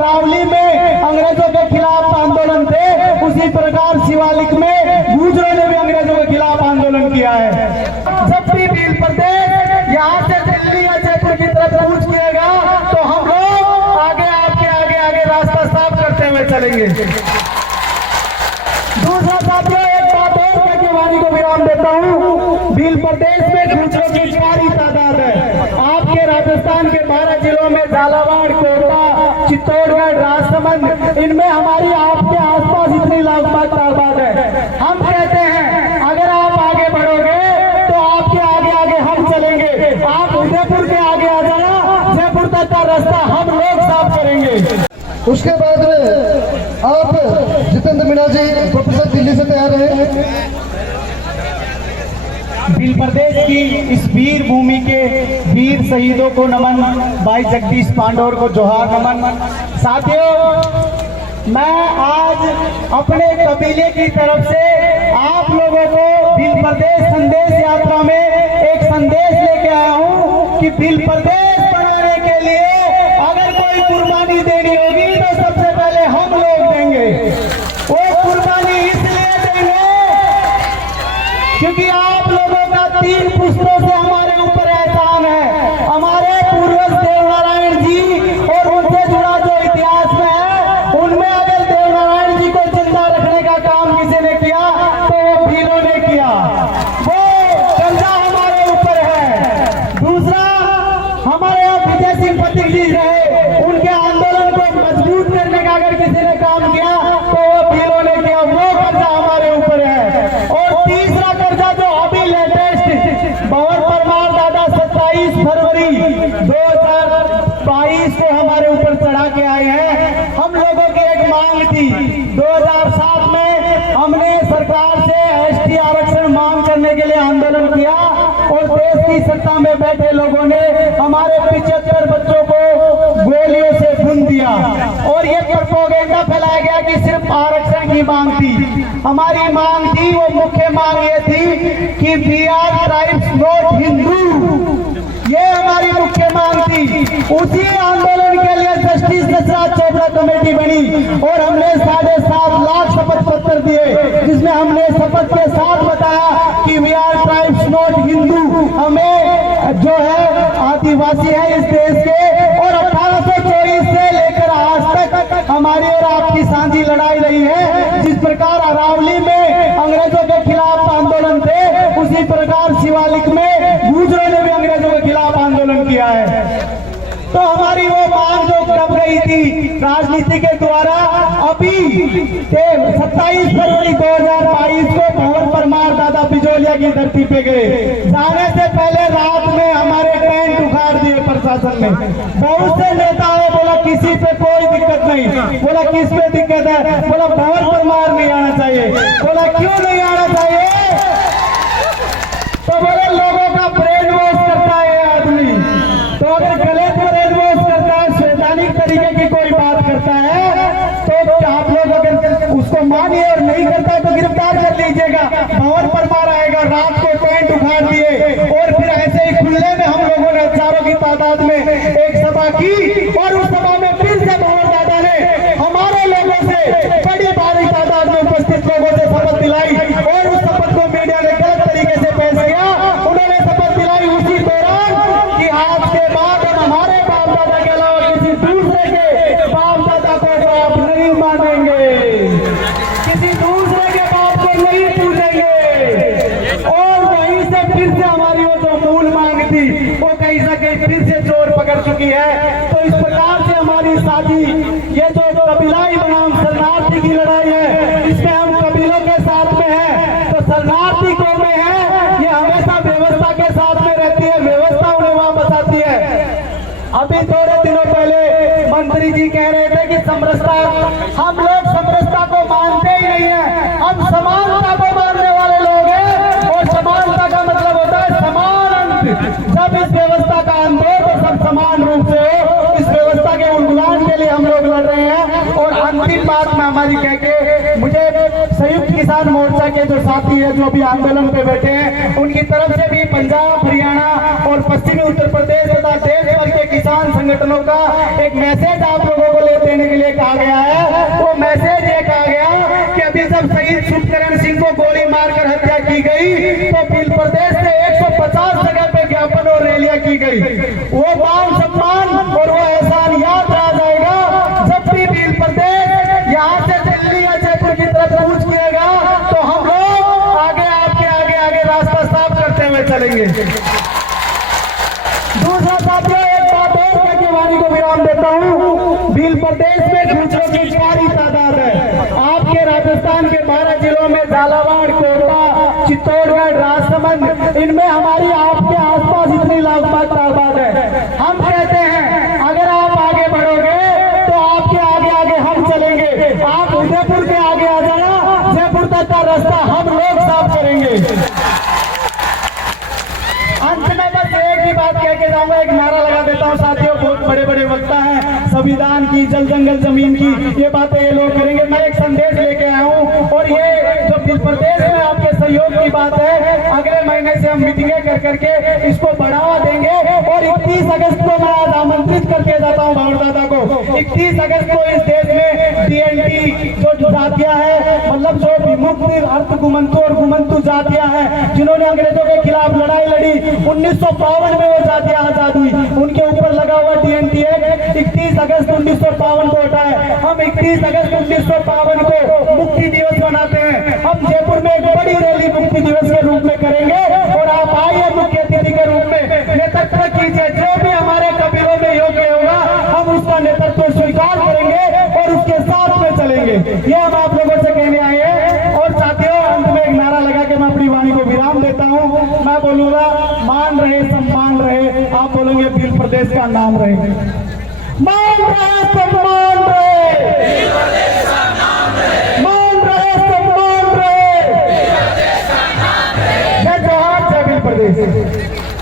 अरावली में अंग्रेजों के खिलाफ आंदोलन थे, उसी प्रकार शिवालिक में गुर्जरों ने भी अंग्रेजों के खिलाफ आंदोलन किया है। जब भी भील प्रदेश यहाँ से दिल्ली या जयपुर की तरफ कूच किएगा तो हम लोग आगे आपके आगे रास्ता साफ करते हुए चलेंगे। दूसरा साथियों, एक बात और कह के वाणी को विराम देता हूँ। भील प्रदेश में गुर्जरों की भारी तादाद है। आपके राजस्थान के 12 जिलों में झालावाड़, कोटा, चित्तौड़गढ़, राजसमंद, इनमें हमारी आपके आसपास इतनी लागत तादाद है। हम कहते हैं अगर आप आगे बढ़ोगे तो आपके आगे हम चलेंगे। आप उदयपुर के आगे आ जाना, जयपुर तक का रास्ता हम लोग साफ करेंगे। उसके बाद में आप जितेंद्र मीणा जी प्रोफेसर दिल्ली से तैयार हैं। भील प्रदेश की इस वीर भूमि के वीर शहीदों को नमन, भाई जगदीश पांडोर को जोहार नमन। साथियों, मैं आज अपने कबीले की तरफ से आप लोगों को भील प्रदेश संदेश यात्रा में एक संदेश लेके आया हूँ कि भील प्रदेश बनाने के लिए अगर कोई कुर्बानी देनी होगी तो सबसे पहले हम लोग देंगे। वो कुर्बानी इसलिए देंगे क्योंकि आप लोगों का 3 पुश्तों से हमारे ऊपर एहसान है। हमारे पूर्वज देवनारायण जी और उनसे जुड़ा जो इतिहास में है, उनमें अगर देवनारायण जी को जिंदा रखने का काम किसी ने किया तो वो भीलों ने किया। वो कर्जा हमारे ऊपर है। दूसरा, हमारे यहाँ विजय सिंह पथिक जी रहे, उनके आंदोलन को मजबूत करने का अगर किसी ने काम किया तो वो भीलों ने किया। वो कर्जा हमारे ऊपर है। और तीसरा कर्जा जो अभी लेटेस्ट भंवर परमार दादा 27 फरवरी 2022 को हमारे ऊपर चढ़ा के आए हैं। हम लोगों की एक मांग थी। 2007 में हमने सरकार से एसटी आरक्षण मांग करने के लिए आंदोलन किया और देश की सत्ता में बैठे लोगों ने हमारे 75 बच्चों को गोलियों से भून दिया और ये प्रोपेगेंडा फैलाया गया कि सिर्फ आरक्षण की मांग थी। हमारी मांग थी, वो मुख्य मांग ये थी कि we are tribes not Hindu, ये हमारी मुख्य मांग थी। उसी आंदोलन के लिए जस्टिस दशरथ चोपड़ा कमेटी बनी और हमने 7.5 लाख शपथ पत्र दिए, जिसमें हमने शपथ के साथ बताया कि we are tribes not Hindu, हमें जो है आदिवासी है इस देश के। और 1824 से लेकर आज तक हमारी और आपकी सांझी लड़ाई रही है। जिस प्रकार अरावली में अंग्रेजों के खिलाफ आंदोलन थे, उसी प्रकार शिवालिक में गुर्जरों ने भी अंग्रेजों के खिलाफ आंदोलन किया है। तो हमारी वो मांग जो दब गई थी राजनीति के द्वारा, अभी 27 फरवरी 2022 को भंवर परमार दादा बिजोलिया की धरती पे गए। जाने से पहले रात में हमारे टेंट उखाड़ दिए प्रशासन ने। बहुत से नेता ने बोला किसी पे कोई दिक्कत नहीं, बोला किस पे दिक्कत है, बोला भंवर परमार नहीं आना चाहिए। बोला क्यों नहीं आना चाहिए? तो बोले लोगों का ब्रेन वॉश करता है आदमी। तो अगर गलत ब्रेन वॉश करता है, शैतानिक तरीके की कोई बात करता है, तो आप लोग अगर उसको मानिए और नहीं करता है तो गिरफ्तार कर लीजिएगा। भंवर परमार आएगा, रात को टेंट उखाड़ दिए और फिर ऐसे ही खुले में हम लोगों ने हजारों की तादाद में एक सभा की और उस सभा में फिर से भंवर दादा ने हमारे लोगों से बड़ी भारी तादाद में उपस्थित लोगों से शपथ दिलाई और उस शपथ को मीडिया ने गलत तरीके से पेश किया। उन्होंने शपथ दिलाई उसी दौरान कि आज के बाद हम हमारे बाप दादा के अलावा किसी दूसरे के बाप दादा को आप नहीं मानेंगे, किसी दूसरे के बाप को नहीं पूजेंगे। और वहीं से फिर से हमारी वो जो मूल मांग थी वो कहीं से कहीं फिर से जोर पकड़ चुकी है। तो इस प्रकार से हमारी साथी ये जो कबीलाई बनाम शरणार्थी की लड़ाई है, इसमें हम कबीलों के साथ में है। तो शरणार्थी कौन में है, ये हमेशा व्यवस्था के साथ में रहती है, व्यवस्था उन्हें वापस आती है। अभी थोड़े दिनों पहले मंत्री जी कह रहे थे कि समरसता, हम लोग समरसता को मानते ही नहीं है, हम समानता को मानने वाले लोग हैं। और समानता का मतलब होता है समान अंत। जब इस व्यवस्था का अंत हो तो सब समान रूप से हो। इस व्यवस्था के उल्लंघन के लिए हम लोग लड़ रहे हैं। और अंतिम बात में हमारी कह के मुझे संयुक्त किसान मोर्चा के जो साथी है जो भी आंदोलन पे बैठे हैं, उनकी तरफ से भी पंजाब, हरियाणा और पश्चिमी उत्तर प्रदेश तथा देश भर के किसान संगठनों का एक मैसेज आप लोगों को लेते देने के लिए कहा गया है। वो मैसेज ये कहा गया कि अभी जब शहीद सुखकरण सिंह को गोली मारकर हत्या की गई तो भील प्रदेश से 150 जगह पे ज्ञापन और रैलियां की गई। वो मान सम्मान और वो एहसान याद रह जाएगा जब भी भील प्रदेश यहाँ से दिल्ली या जयपुर की तरफ कूच किएगा तो हम लोग आगे आपके आगे रास्ता साफ करते हुए चलेंगे। दूसरा साथियों, एक बात और कह के वाणी को विराम देता हूँ। भील प्रदेश में दूसरों की भारी तादाद है। आपके राजस्थान के 12 जिलों में झालावाड़, कोटा, चित्तौड़गढ़, राजसमंद, इनमें हमारी आपके आसपास इतनी लाखों तादाद है। हम कहते हैं अगर आप आगे बढ़ोगे तो आपके आगे हम चलेंगे। आप उदयपुर के आगे आ जाना, जयपुर तक का रास्ता हम लोग साफ करेंगे। अंत में बस एक ही बात कह के जाऊंगा, एक नारा लगा देता हूं साथियों। बहुत बड़े बड़े वक्ता हैं संविधान की, जल जंगल जमीन की, ये बातें ये लोग करेंगे। मैं एक संदेश लेके आया हूं और ये जो भील प्रदेश में आपके सहयोग की बात है, अगले महीने से हम मीटिंगें कर करके इसको बढ़ावा देंगे। और 31 अगस्त को मैं आज आमंत्रित करके जाता हूँ भावर दादा को। 31 अगस्त को इस देश में DNT जो जातियां है, मतलब जो विमुक्त अर्थ गुमंतु और गुमंतु जातियां हैं, जिन्होंने अंग्रेजों के खिलाफ लड़ाई लड़ी, 1952 में वो जातियां आजाद हुई, उनके ऊपर लगा हुआ DNT एक्ट 31 अगस्त 1952 को हटाए। हम 31 अगस्त 1952 को मुक्ति दिवस मनाते हैं। हम जयपुर में एक बड़ी रैली मुक्ति दिवस के रूप में करेंगे और आप आइए मुख्य अतिथि के रूप में नेतृत्व कीजिए। जो भी हमारे कबीलों में योग्य होगा हम उसका नेतृत्व स्वीकार करेंगे और उसके साथ में चलेंगे। ये हम आप लोगों से कहने आए हैं। और साथियों, अंत में एक नारा लगा के मैं अपनी वाणी को विराम देता हूँ। मैं बोलूंगा मान रहे सम्मान रहे, आप बोलेंगे भील प्रदेश का नाम रहे। मान रहे सम्मान रहे, मान रहे सम्मान रहे। जय जोहार, जय भील प्रदेश।